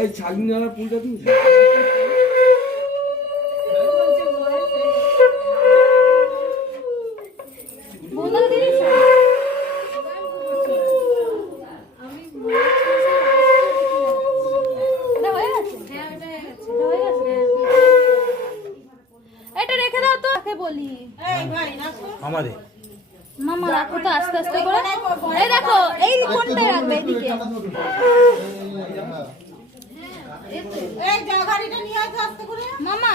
এই ছাগনারা পূজা দিন এটা রেখে দাও তো কাকে বলি আমাদের মামা রাখো তো আস্তে আস্তে করে এই দেখো এই কোনটা রাখবে এইদিকে এই জায়গাটা নিয়ে আসো আস্তে করে মামা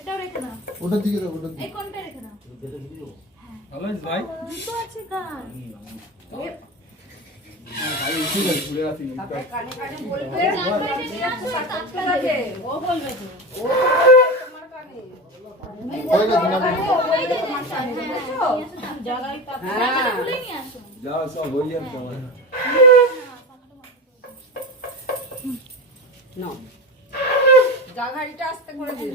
এটাও রেখে দাও ওটার দিকে দাও ওটার এই কোনটা রেখে দাও ভালো ভাই দুটো আছে কার ভাই ঠিক আছে ঘুরে আসি কানে কানে বলবে টাটকা লাগে ও বলবে তো ও তোমার কানে হয়ে গেছে না যাও সব হয়ে যাবে তোমার না জায়গাটা আস্তে করে দিন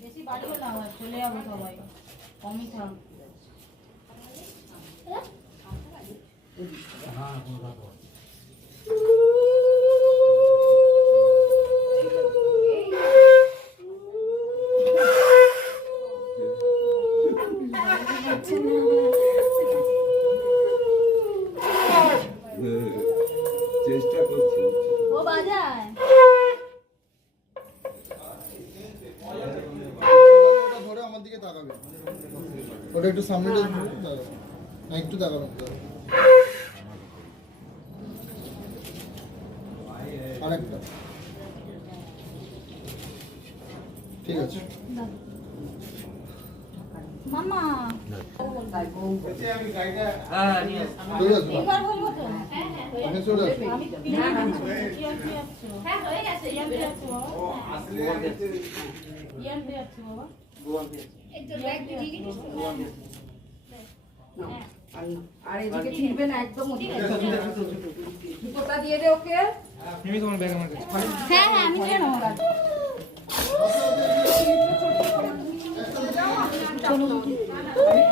বেশি বাড়িও না হয় চলে যাবো সবাই কমই থাক চেষ্টা করছি ও বাজায় ওটা ধরে আমার দিকে তাকাবে ওটা একটু সামনে না একটু তাকাবে আরেকটা ঠিক আছে মামা চলে আসবো এবার বলবো তো আপনি চলে আসবো আমি হ্যাঁ হয়ে গেছে ইয়ান পে আছে বাবা একটু ব্যাগ দিয়ে দিন আর এদিকে ঠিকবে না একদম জুতোটা দিয়ে দে ওকে হ্যাঁ হ্যাঁ আমি নিয়ে নেবো চলো